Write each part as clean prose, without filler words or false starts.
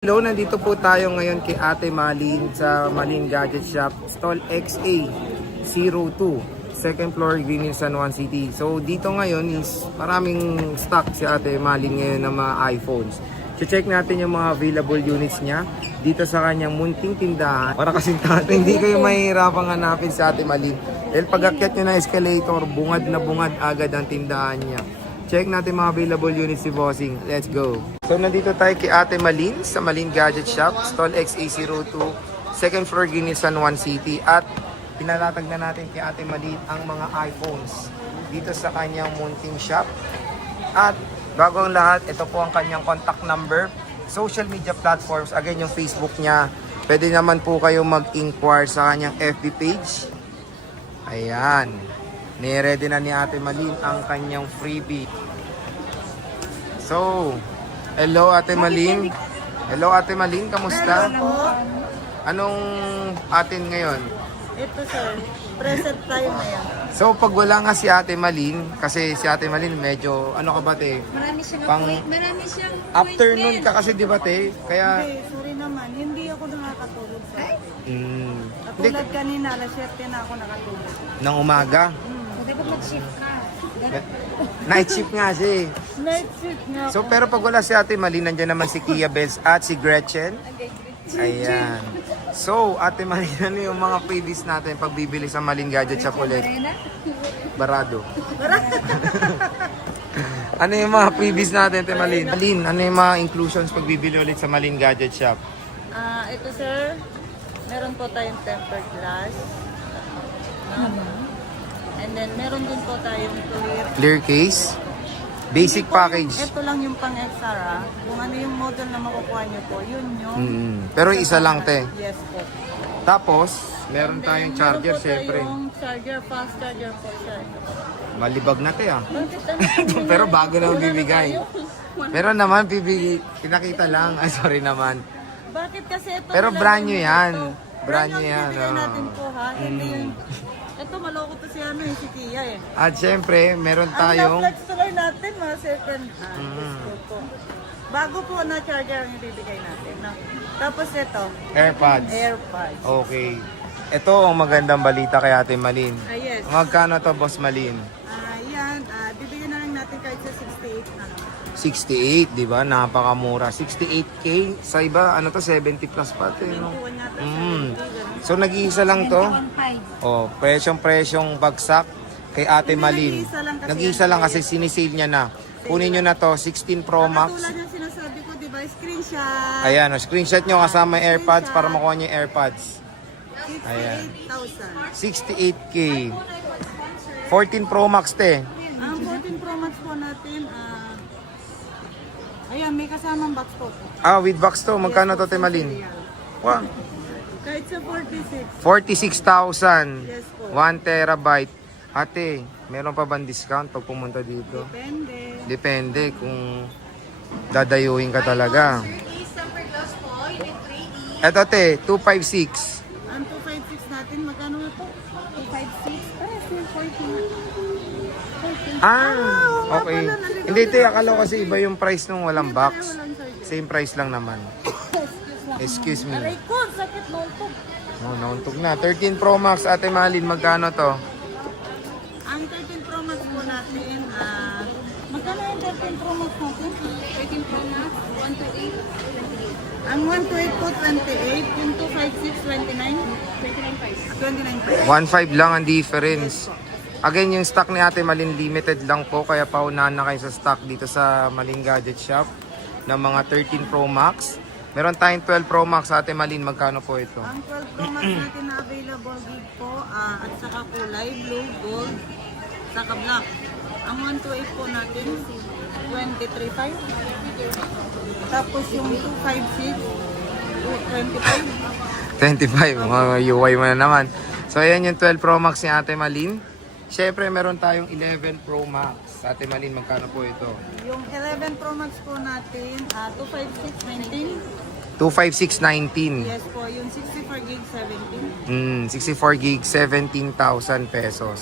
Hello, nandito po tayo ngayon kay Ate Malin sa Malin Gadget Shop, Stall XA02, second floor, Greenhill, San Juan City. So dito ngayon is maraming stock si Ate Malin ngayon ng mga iPhones. Check natin yung mga available units niya dito sa kanyang munting tindahan. Para kasing tato, hindi kayo mahihirapang hanapin si Ate Malin. Dahil pag-akyat nyo na escalator, bungad na bungad agad ang tindahan niya. Check natin mga available units si Bossing. Let's go! So nandito tayo kay Ate Malin sa Malin Gadget Shop, Stall XA02, second floor, Greenhill, San Juan City. At pinalatag na natin kay Ate Malin ang mga iPhones dito sa kanyang munting shop. At bago ang lahat, ito po ang kanyang contact number, social media platforms, again yung Facebook niya. Pwede naman po kayo mag-inquire sa kanyang FB page. Ayan. Nire-ready na ni Ate Malin ang kanyang freebie. So, hello Ate Malin. Hello Ate Malin, kamusta? Anong atin ngayon? Ito sir, present tayo ngayon. So, pag wala nga si Ate Malin, kasi si Ate Malin medyo, ano ka ba te? Marami siyang Pang marami siyang afternoon ka kasi di ba te? Kaya, Hindi, sorry naman, hindi ako nakakatulog sir. Hindi. hindi, Katulad kanina, alas 7 na ako nakatulog. ng umaga. Pwede ba mag-shift ka? Night shift nga siya eh. Night shift nga So, pero pag wala si Ate Malin, nandiyan naman si Kia Bells at si Gretchen. Ayan. So, Ate Malin, ano yung mga freebies natin pag bibili sa Malin Gadget Shop ulit? Barado. Ano yung mga freebies natin, Ate Malin? Malin, ano yung mga inclusions pag bibili ulit sa Malin Gadget Shop? Ito sir, meron po tayong tempered glass. And then meron din po tayong clear. Clear case? Basic package? Ito lang yung pang extra. Kung ano yung model na makukuha nyo po, yun yung... Pero isa lang, te. Yes po. Tapos, meron tayong charger, syempre. Meron po tayong charger, fast charger po sir. Malibag na, te ah. Bakit ano? Pero bago na bibigay. Pero naman, pinakita lang. Ay, sorry naman. Bakit kasi ito? Pero nilagay brand new mo yan. ito? Brand new yan. Bibigay Oh. natin po ha. Hindi yun. Ito maloko to si ano si Kia eh. At syempre, meron Ang tayong flex tuloy natin mga second hand. Po. Bago po na charger ang ibibigay natin. No? Tapos ito, AirPods. AirPods. Okay. Ito ang magandang balita kay Ate Malin. Yes. Magkano to, Boss Malin? Yan, bibigyan na lang natin kahit sa 68 na. 68, di ba? Napakamura. 68K. Sa iba, ano to, 70 plus pa ito. No? Kuha natin So, nag-iisa lang to. Oh, presyong bagsak kay Ate Hindi, Malin. nag-iisa lang kasi Nag-iisa lang kasi sinisale niya na. Kunin nyo na to, 16 Pro Max. Katulad yung sinasabi ko, di ba? Screenshot. Ayan, screenshot nyo kasama yung AirPods para makuha nyo yung AirPods. Ayan. 68,000. 68K. 14 Pro Max te. Ang 14 Pro Max po natin, ayan, may kasamang box po. With box to. Magkano to, Te Malin? Wow. Kahit sa 46. 46,000. Yes po. 1 terabyte. Ate, meron pa bang discount pag pumunta dito? Depende. Depende kung dadayuhin ka talaga. Eto te, 256. Ang 256 natin, magkano na po? 256? Yes, yung 14. Okay. Hindi te, akala ko kasi iba yung price nung walang box. Walang charger. Same price lang naman. Excuse me. Aray ko, sakit mo ito. Oh, nauntog na. 13 Pro Max, Ate Malin, magkano to? Ang 13 Pro Max po natin, magkano yung 13 Pro Max natin? 13 Pro Max, 128. Ang 128 po, 28. Yung 256, 29. 29 1.5 lang ang difference. Again, yung stock ni Ate Malin limited lang po, kaya paunahan na kayo sa stock dito sa Malin Gadget Shop ng mga 13 Pro Max. Meron tayong 12 Pro Max, Ate Malin, magkano po ito? Ang 12 Pro Max natin na available gig po at saka kulay, blue, gold, saka black. Ang 128 po natin, 23.5. Tapos yung 256, 25. 25, mga UI mo na naman. So, ayan yung 12 Pro Max ni Ate Malin. Siyempre, meron tayong 11 Pro Max. Ate Malin, magkano po ito? Yung 11 Pro Max po natin, 256.19. 256.19. Yes po, yung 64 gig, 17. 64 gig, 17,000 pesos.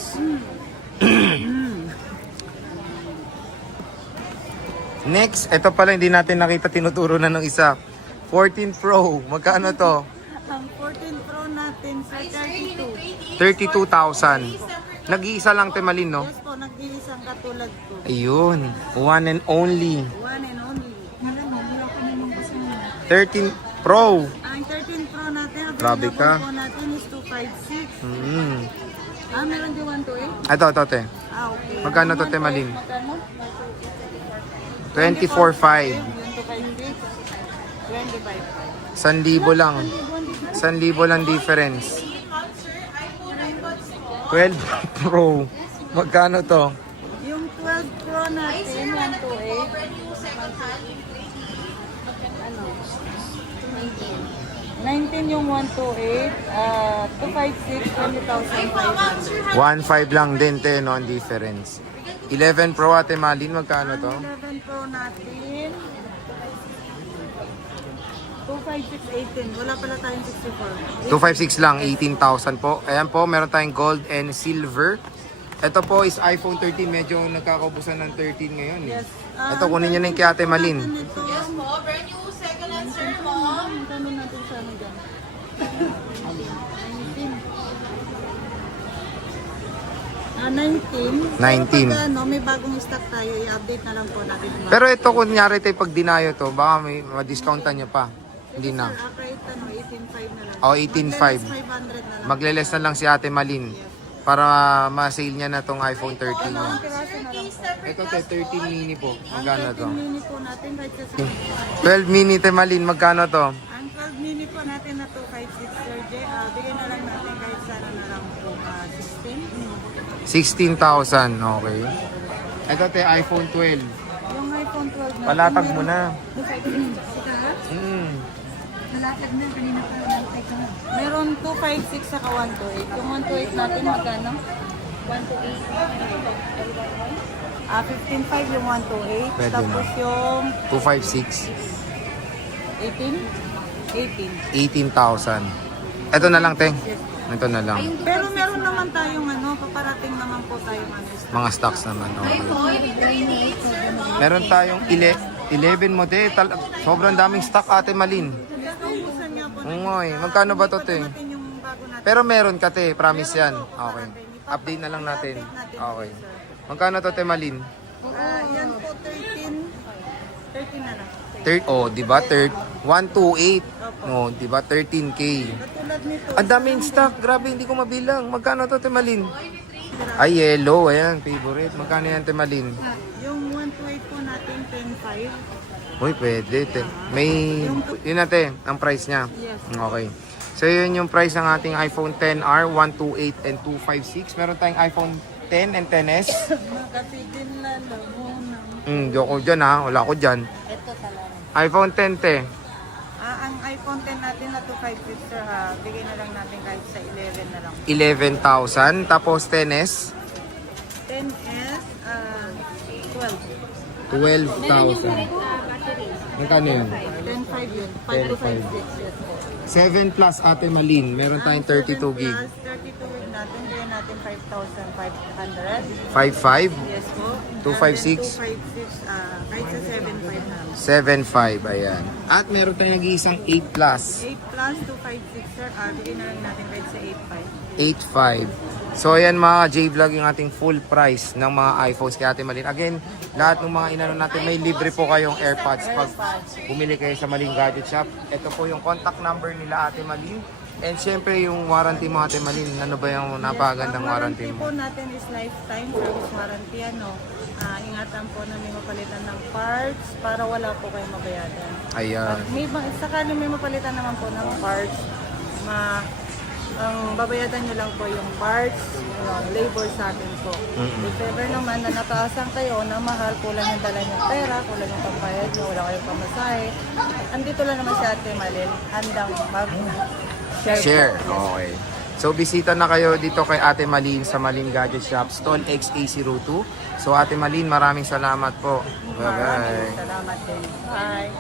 Next, ito pala hindi natin nakita, tinuturo na ng isa. 14 Pro. Magkano to? Ang 14 Pro natin sa 32. 32,000. Nag-iisa lang Temalin, no? Yes po, nag-iisang katulad ko. Ayun. One and only. One and only. Wala ko naman kasi 13 Pro. ang 13 Pro natin, Grabe ka. available po natin is 256. Meron din 128? Ito, te. Okay. Magkano to, Yung Temalin? 128, magkano? 24,500. Yung 256, 25. 1,000 lang. 1,000 lang difference. 12 Pro. Magkano to? Yung 12 Pro natin, 128. Ano? 19 yung 128, 256, 20,500. 1,500 lang din, te, no? Ang difference. 11 Pro, Ate Malin, magkano to? 11 Pro natin, 256, 18. Wala pala tayong 64. 256 lang, 18,000 po. Ayan po, meron tayong gold and silver. Ito po is iPhone 13. Medyo nagkakaubusan ng 13 ngayon. Eh. Yes. Ito, kunin nyo na yung kay Ate Malin. Yes po, brand new second hand sir mo. Magkano natin sa ano dyan? 19. 19. Pag ano, may bagong stock tayo, i-update na lang po natin. Pero ito, kunyari tayo pag dinayo to, baka may ma-discountan nyo pa. Hindi na. Sir, kahit ano, 18.5 na lang. O, 18.5. 500 na lang. Magle-less na lang si Ate Malin para ma-sale niya na tong iPhone 13 niya. Piraso na lang po. Ito, te, 13 mini po. Magkano to? 13 mini po natin kahit sa 12 mini, Te Malin, magkano to? Ang 12 mini po natin na 256 Sir J, bigyan na lang natin kahit sana na lang po 16. 16,000, okay. Ito, te, iPhone 12. Yung iPhone 12 natin. Palatag mo na. Nalatag na kanina pa lang ka. Meron 256 saka 128. Yung 128 natin magkano? 15.5 yung 128. Pwede Tapos yung 256. 18. 18,000. Ito na lang, te. Ito na lang. Pero meron naman tayong ano, paparating naman po tayong ano. Mga stocks naman. Okay. Meron tayong 11 mo, te. Sobrang daming stock, Ate Malin. Naubusan nga po. Oo nga eh. Magkano ba to, te? Natin yung bago natin. Pero meron ka, te. Promise yan. Okay. Update na lang natin. Okay. Magkano to, te Malin? Yan po 13. 13 na lang. Di ba? 128. No, di ba? 13K. Katulad nito. Ang daming stock. Grabe, hindi ko mabilang. Magkano to, te Malin? Ay, yellow. Ayan, favorite. Magkano yan, te Malin? Yung 128 po natin 10.5. Uy, pwede. May, yun natin, ang price niya. Yes. Okay. So, yun yung price ng ating iPhone 10R, 128 and 256. Meron tayong iPhone 10 and 10S. Makapigil na lang muna. Di ako dyan ha. Wala ko dyan. Ito talaga. iPhone 10, te. Ang iPhone 10 natin na 256 sir bigay na lang natin kahit sa 11 na lang. 11,000. Tapos 10S, 10S, 12. 12,000. Magkano yun? 10.5 yun. 10.5. 5 yes po. 7 plus, Ate Malin. Meron tayong 32 gig. 32 gig natin, bigay natin 5,500. 5.5, Yes po. 256. 256, kahit sa 7.5 na. 7.5. Ayan. At meron tayong nag-iisang 8 plus. 8 plus 256 sir, bigay na lang natin kahit sa 8.5. 8.5. So ayan mga J-Vlog yung ating full price ng mga iPhones kay Ate Malin. Again, lahat ng mga inano natin may libre po kayong AirPods pag bumili kayo sa Malin Gadget Shop. Ito po yung contact number nila Ate Malin. And syempre yung warranty mo Ate Malin. Ano ba yung napakagandang warranty mo? Ang warranty po natin is lifetime service warranty. Ingatan po na may mapalitan ng parts para wala po kayong mabayadan. Ayan. Sakali may mapalitan naman po ng parts, ang babayadan nyo lang po yung parts, labor sa atin po. If ever naman na nataasan kayo na mahal, kulang yung dala yung pera, kulang yung pambayad nyo, wala kayong pamasahe, andito lang naman si Ate Malin, handang Share. Okay. So bisita na kayo dito kay Ate Malin sa Malin Gadget Shop, Stall XA02. So Ate Malin, maraming salamat po. Bye-bye. Salamat din. Bye.